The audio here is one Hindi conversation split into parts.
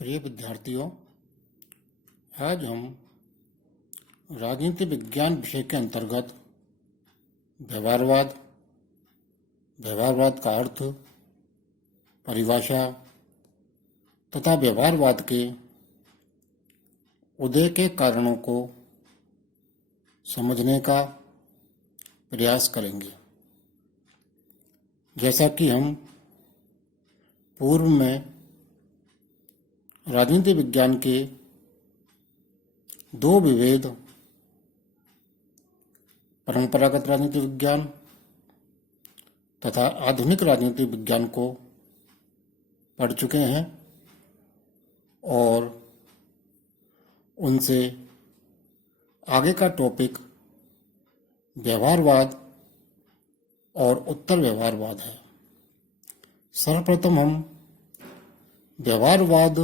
प्रिय विद्यार्थियों, आज हम राजनीति विज्ञान विषय के अंतर्गत व्यवहारवाद, व्यवहारवाद का अर्थ, परिभाषा तथा व्यवहारवाद के उदय के कारणों को समझने का प्रयास करेंगे। जैसा कि हम पूर्व में राजनीति विज्ञान के दो विभेद, परंपरागत राजनीति विज्ञान तथा आधुनिक राजनीति विज्ञान को पढ़ चुके हैं और उनसे आगे का टॉपिक व्यवहारवाद और उत्तर व्यवहारवाद है। सर्वप्रथम हम व्यवहारवाद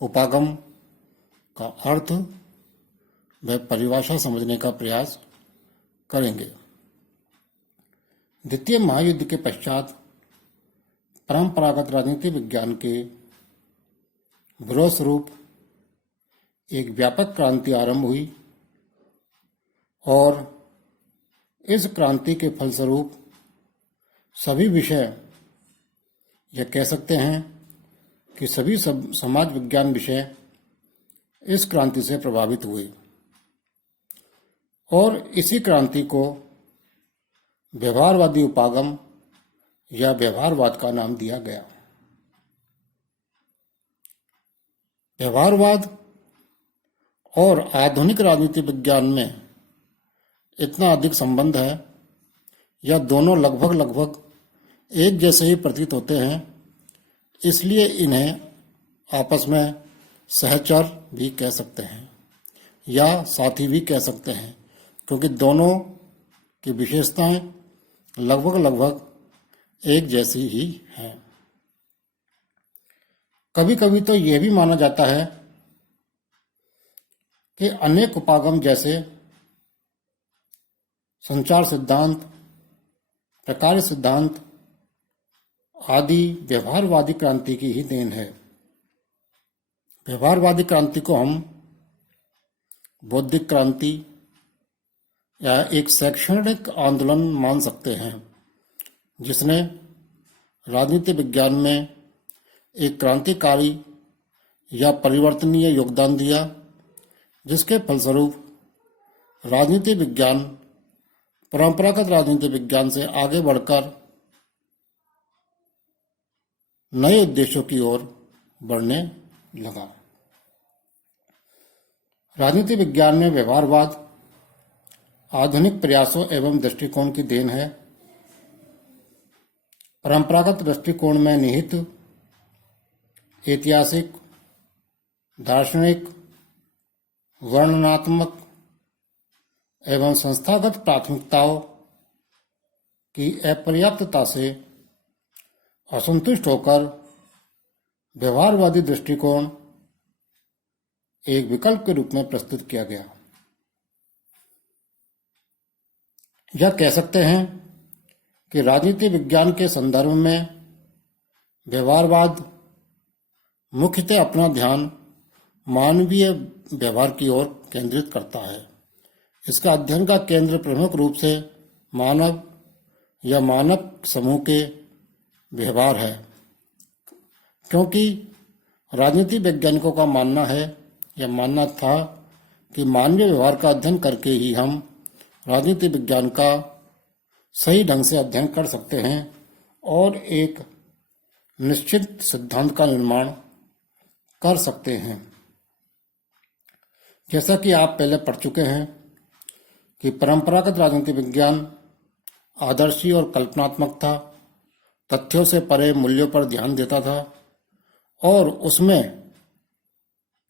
उपागम का अर्थ व परिभाषा समझने का प्रयास करेंगे। द्वितीय महायुद्ध के पश्चात परंपरागत राजनीति विज्ञान के विरोध स्वरूप एक व्यापक क्रांति आरंभ हुई और इस क्रांति के फलस्वरूप सभी विषय, यह कह सकते हैं कि सभी समाज विज्ञान विषय इस क्रांति से प्रभावित हुए और इसी क्रांति को व्यवहारवादी उपागम या व्यवहारवाद का नाम दिया गया। व्यवहारवाद और आधुनिक राजनीति विज्ञान में इतना अधिक संबंध है, यह दोनों लगभग एक जैसे ही प्रतीत होते हैं, इसलिए इन्हें आपस में सहचर भी कह सकते हैं या साथी भी कह सकते हैं, क्योंकि दोनों की विशेषताएं लगभग एक जैसी ही हैं। कभी कभी तो यह भी माना जाता है कि अनेक उपागम जैसे संचार सिद्धांत, प्रकार्य सिद्धांत आदि व्यवहारवादी क्रांति की ही देन है। व्यवहारवादी क्रांति को हम बौद्धिक क्रांति या एक शैक्षणिक आंदोलन मान सकते हैं, जिसने राजनीति विज्ञान में एक क्रांतिकारी या परिवर्तनीय योगदान दिया, जिसके फलस्वरूप राजनीति विज्ञान परंपरागत राजनीति विज्ञान से आगे बढ़कर नए उद्देश्यों की ओर बढ़ने लगा। राजनीति विज्ञान में व्यवहारवाद आधुनिक प्रयासों एवं दृष्टिकोण की देन है। परंपरागत दृष्टिकोण में निहित ऐतिहासिक, दार्शनिक, वर्णनात्मक एवं संस्थागत प्राथमिकताओं की अपर्याप्तता से असंतुष्ट होकर व्यवहारवादी दृष्टिकोण एक विकल्प के रूप में प्रस्तुत किया गया। यह कह सकते हैं कि राजनीति विज्ञान के संदर्भ में व्यवहारवाद मुख्यतः अपना ध्यान मानवीय व्यवहार की ओर केंद्रित करता है। इसका अध्ययन का केंद्र प्रमुख रूप से मानव या मानव समूह के व्यवहार है, क्योंकि राजनीति वैज्ञानिकों का मानना है या मानना था कि मानवीय व्यवहार का अध्ययन करके ही हम राजनीति विज्ञान का सही ढंग से अध्ययन कर सकते हैं और एक निश्चित सिद्धांत का निर्माण कर सकते हैं। जैसा कि आप पहले पढ़ चुके हैं कि परंपरागत राजनीति विज्ञान आदर्शी और कल्पनात्मक था, तथ्यों से परे मूल्यों पर ध्यान देता था और उसमें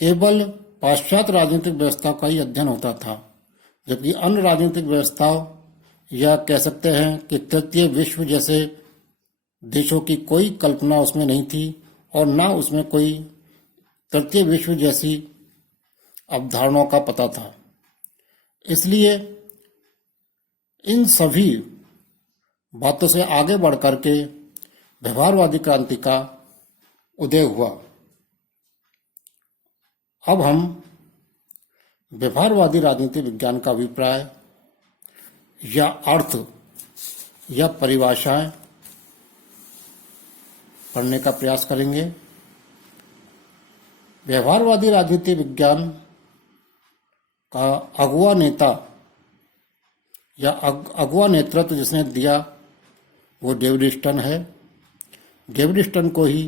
केवल पाश्चात्य राजनीतिक व्यवस्था का ही अध्ययन होता था, जबकि अन्य राजनीतिक व्यवस्थाओं या कह सकते हैं कि तृतीय विश्व जैसे देशों की कोई कल्पना उसमें नहीं थी और ना उसमें कोई तृतीय विश्व जैसी अवधारणाओं का पता था। इसलिए इन सभी बातों से आगे बढ़ करके व्यवहारवादी क्रांति का उदय हुआ। अब हम व्यवहारवादी राजनीति विज्ञान का अभिप्राय या अर्थ या परिभाषाएं पढ़ने का प्रयास करेंगे। व्यवहारवादी राजनीति विज्ञान का अगुआ नेता या अगुआ नेतृत्व जिसने दिया वो डेविड स्टन है। डेविड स्टन को ही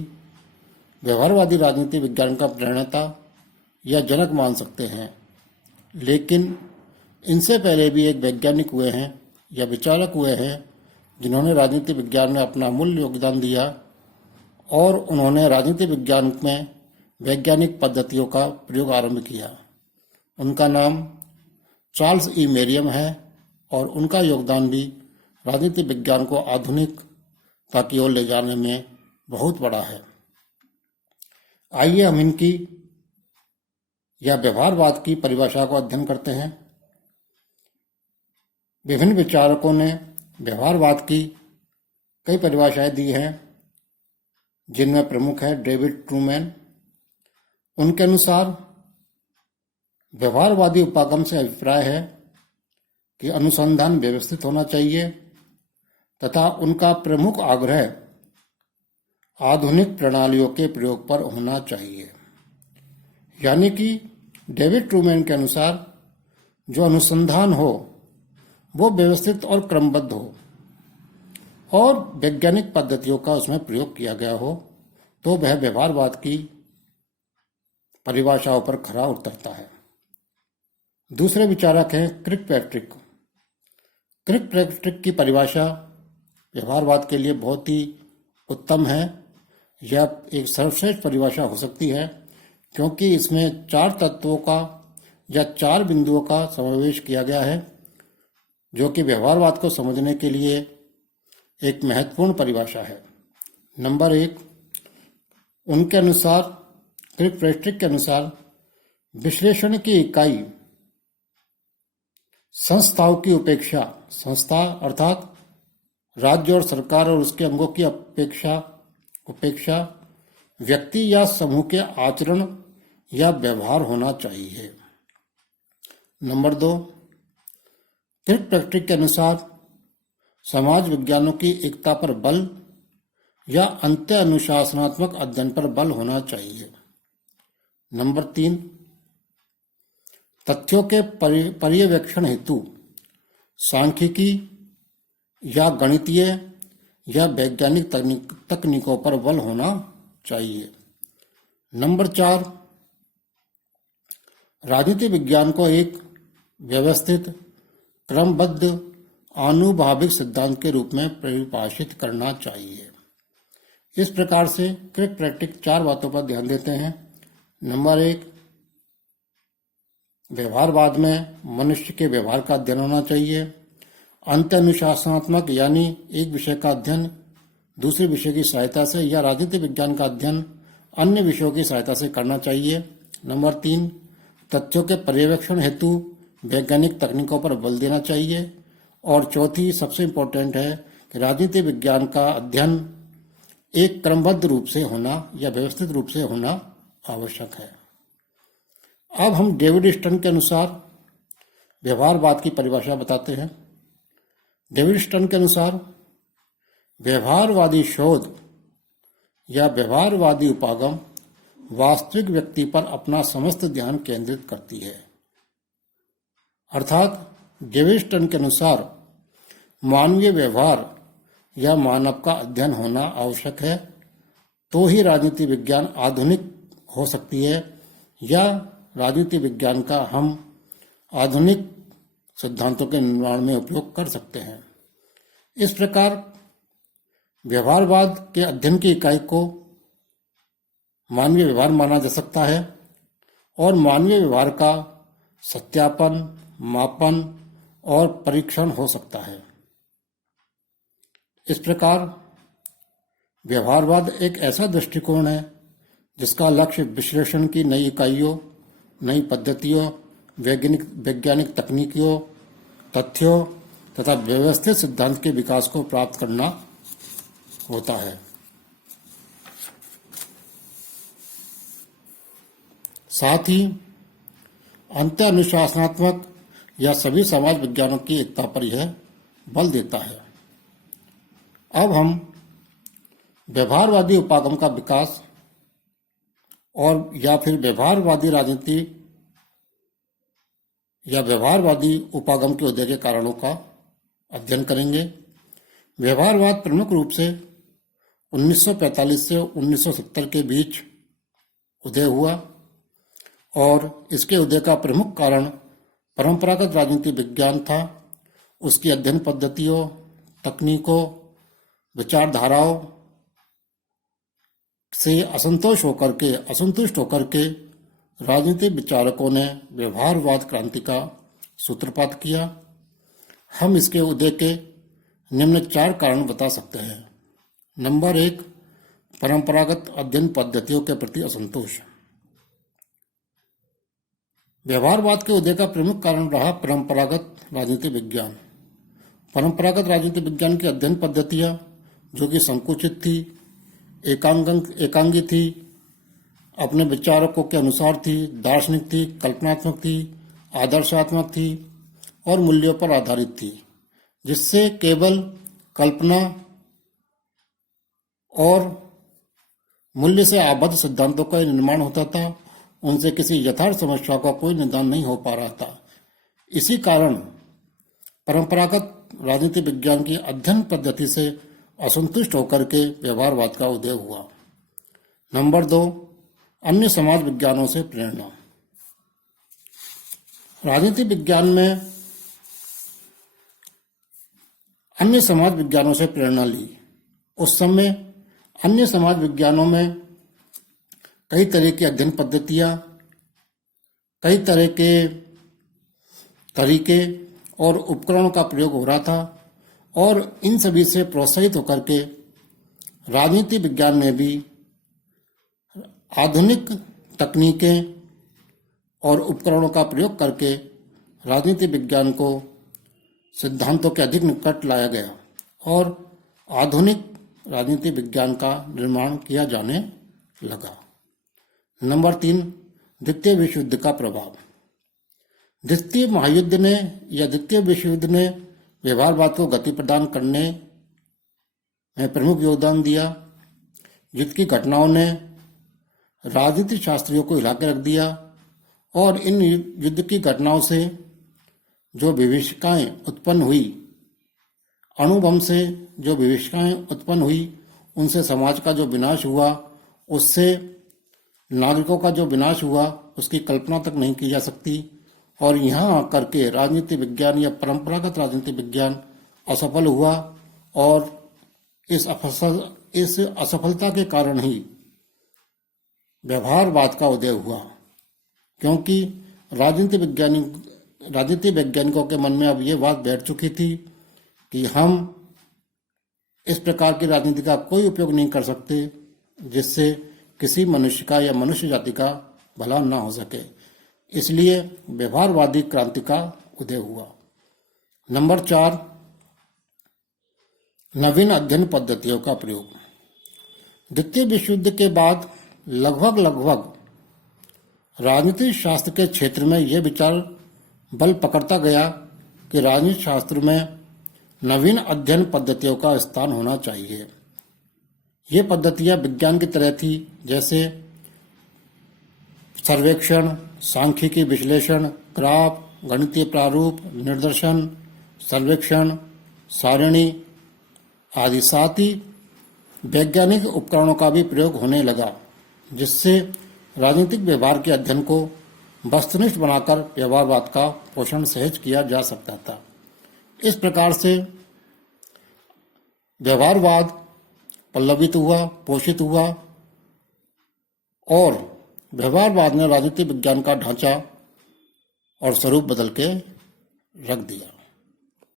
व्यवहारवादी राजनीति विज्ञान का प्रणेता या जनक मान सकते हैं, लेकिन इनसे पहले भी एक वैज्ञानिक हुए हैं या विचारक हुए हैं जिन्होंने राजनीति विज्ञान में अपना मूल्य योगदान दिया और उन्होंने राजनीति विज्ञान में वैज्ञानिक पद्धतियों का प्रयोग आरंभ किया। उनका नाम चार्ल्स ई मेरियम है और उनका योगदान भी राजनीति विज्ञान को आधुनिकता की ओर ले जाने में बहुत बड़ा है। आइए हम इनकी या व्यवहारवाद की परिभाषा को अध्ययन करते हैं। विभिन्न विचारकों ने व्यवहारवाद की कई परिभाषाएं दी हैं, जिनमें प्रमुख है डेविड ट्रूमैन। उनके अनुसार व्यवहारवादी उपागम से अभिप्राय है कि अनुसंधान व्यवस्थित होना चाहिए तथा उनका प्रमुख आग्रह आधुनिक प्रणालियों के प्रयोग पर होना चाहिए। यानी कि डेविड ट्रूमैन के अनुसार जो अनुसंधान हो वो व्यवस्थित और क्रमबद्ध हो और वैज्ञानिक पद्धतियों का उसमें प्रयोग किया गया हो, तो वह व्यवहारवाद की परिभाषाओं पर खरा उतरता है। दूसरे विचारक हैं क्रिकपैट्रिक। क्रिकपैट्रिक की परिभाषा व्यवहारवाद के लिए बहुत ही उत्तम है। यह एक सर्वश्रेष्ठ परिभाषा हो सकती है क्योंकि इसमें 4 तत्वों का या 4 बिंदुओं का समावेश किया गया है, जो कि व्यवहारवाद को समझने के लिए एक महत्वपूर्ण परिभाषा है। नंबर 1, उनके अनुसार, क्रिकपैट्रिक के अनुसार, विश्लेषण की इकाई संस्थाओं की उपेक्षा, संस्था अर्थात राज्य और सरकार और उसके अंगों की उपेक्षा व्यक्ति या समूह के आचरण या व्यवहार होना चाहिए। नंबर 2, क्रिकपैट्रिक के अनुसार समाज विज्ञानों की एकता पर बल या अंत्य अनुशासनात्मक अध्ययन पर बल होना चाहिए। नंबर 3, तथ्यों के पर्यवेक्षण हेतु सांख्यिकी या गणितीय या वैज्ञानिक तकनीकों पर बल होना चाहिए। नंबर 4, राजनीति विज्ञान को एक व्यवस्थित, क्रमबद्ध, आनुभाविक सिद्धांत के रूप में परिभाषित करना चाहिए। इस प्रकार से क्रिकपैट्रिक 4 बातों पर ध्यान देते हैं। नंबर 1, व्यवहारवाद में मनुष्य के व्यवहार का अध्ययन होना चाहिए। अंत्य अनुशासनात्मक यानी एक विषय का अध्ययन दूसरे विषय की सहायता से या राजनीति विज्ञान का अध्ययन अन्य विषयों की सहायता से करना चाहिए। नंबर 3, तथ्यों के पर्यवेक्षण हेतु वैज्ञानिक तकनीकों पर बल देना चाहिए। और चौथी सबसे इम्पोर्टेंट है कि राजनीति विज्ञान का अध्ययन एक क्रमबद्ध रूप से होना या व्यवस्थित रूप से होना आवश्यक है। अब हम डेविड स्टन के अनुसार व्यवहारवाद की परिभाषा बताते हैं। डेविड स्टन के अनुसार व्यवहारवादी शोध या व्यवहारवादी उपागम वास्तविक व्यक्ति पर अपना समस्त ध्यान केंद्रित करती है। अर्थात डेविड स्टन के अनुसार मानवीय व्यवहार या मानव का अध्ययन होना आवश्यक है, तो ही राजनीति विज्ञान आधुनिक हो सकती है या राजनीति विज्ञान का हम आधुनिक सिद्धांतों के निर्माण में उपयोग कर सकते हैं। इस प्रकार व्यवहारवाद के अध्ययन की इकाई को मानवीय व्यवहार माना जा सकता है और मानवीय व्यवहार का सत्यापन, मापन और परीक्षण हो सकता है। इस प्रकार व्यवहारवाद एक ऐसा दृष्टिकोण है जिसका लक्ष्य विश्लेषण की नई इकाइयों, नई पद्धतियों, वैज्ञानिक तकनीकियों, तथ्यों तथा व्यवस्थित सिद्धांत के विकास को प्राप्त करना होता है। साथ ही अंत्य अनुशासनात्मक या सभी समाज विज्ञानों की एकता पर यह बल देता है। अब हम व्यवहारवादी उपागम का विकास और या फिर व्यवहारवादी राजनीति या व्यवहारवादी उपागम के उदय के कारणों का अध्ययन करेंगे। व्यवहारवाद प्रमुख रूप से 1945 से 1970 के बीच उदय हुआ और इसके उदय का प्रमुख कारण परंपरागत राजनीति विज्ञान था। उसकी अध्ययन पद्धतियों, तकनीकों, विचारधाराओं से असंतुष्ट होकर के राजनीतिक विचारकों ने व्यवहारवाद क्रांति का सूत्रपात किया। हम इसके उदय के निम्न 4 कारण बता सकते हैं। नंबर 1, परंपरागत अध्ययन पद्धतियों के प्रति असंतोष। व्यवहारवाद के उदय का प्रमुख कारण रहा परंपरागत राजनीति विज्ञान। परंपरागत राजनीति विज्ञान की अध्ययन पद्धतियां जो कि संकुचित थी, एकांगी थी, अपने विचारकों के अनुसार थी, दार्शनिक थी, कल्पनात्मक थी, आदर्शात्मक थी और मूल्यों पर आधारित थी, जिससे केवल कल्पना और मूल्य से आबद्ध सिद्धांतों का निर्माण होता था। उनसे किसी यथार्थ समस्या का कोई निदान नहीं हो पा रहा था। इसी कारण परंपरागत राजनीति विज्ञान की अध्ययन पद्धति से असंतुष्ट होकर के व्यवहारवाद का उदय हुआ। नंबर 2, अन्य समाज विज्ञानों से प्रेरणा। राजनीति विज्ञान में अन्य समाज विज्ञानों से प्रेरणा ली। उस समय अन्य समाज विज्ञानों में कई तरह की अध्ययन पद्धतियां, कई तरह के तरीके और उपकरणों का प्रयोग हो रहा था और इन सभी से प्रोत्साहित होकर के राजनीति विज्ञान ने भी आधुनिक तकनीकें और उपकरणों का प्रयोग करके राजनीति विज्ञान को सिद्धांतों के अधिक निकट लाया गया और आधुनिक राजनीति विज्ञान का निर्माण किया जाने लगा। नंबर 3, द्वितीय विश्व युद्ध का प्रभाव। द्वितीय महायुद्ध ने या द्वितीय विश्व युद्ध ने व्यवहारवाद को गति प्रदान करने में प्रमुख योगदान दिया। युद्ध की घटनाओं ने राजनीति शास्त्रियों को हिला के रख दिया और इन युद्ध की घटनाओं से जो विभीषिकाएं उत्पन्न हुई, अणुबम से जो विभीषिकाएं उत्पन्न हुई, उनसे समाज का जो विनाश हुआ, उससे नागरिकों का जो विनाश हुआ, उसकी कल्पना तक नहीं की जा सकती। और यहाँ आकर के राजनीति विज्ञान या परंपरागत राजनीति विज्ञान असफल हुआ और इस असफलता के कारण ही व्यवहारवाद का उदय हुआ, क्योंकि राजनीति वैज्ञानिकों के मन में अब ये बात बैठ चुकी थी कि हम इस प्रकार की राजनीति का कोई उपयोग नहीं कर सकते जिससे किसी मनुष्य का या मनुष्य जाति का भला ना हो सके। इसलिए व्यवहारवादी क्रांति का उदय हुआ। नंबर 4, नवीन अध्ययन पद्धतियों का प्रयोग। द्वितीय विश्व युद्ध के बाद लगभग राजनीति शास्त्र के क्षेत्र में यह विचार बल पकड़ता गया कि राजनीति शास्त्र में नवीन अध्ययन पद्धतियों का स्थान होना चाहिए। ये पद्धतियां विज्ञान की तरह थी, जैसे सर्वेक्षण, सांख्यिकी विश्लेषण, ग्राफ, गणितीय प्रारूप, निर्देशन, सर्वेक्षण, सारणी आदि। साथ ही वैज्ञानिक उपकरणों का भी प्रयोग होने लगा, जिससे राजनीतिक व्यवहार के अध्ययन को वस्तुनिष्ठ बनाकर व्यवहारवाद का पोषण सहज किया जा सकता था। इस प्रकार से व्यवहारवाद पल्लवित हुआ, पोषित हुआ और व्यवहारवाद ने राजनीति विज्ञान का ढांचा और स्वरूप बदल के रख दिया।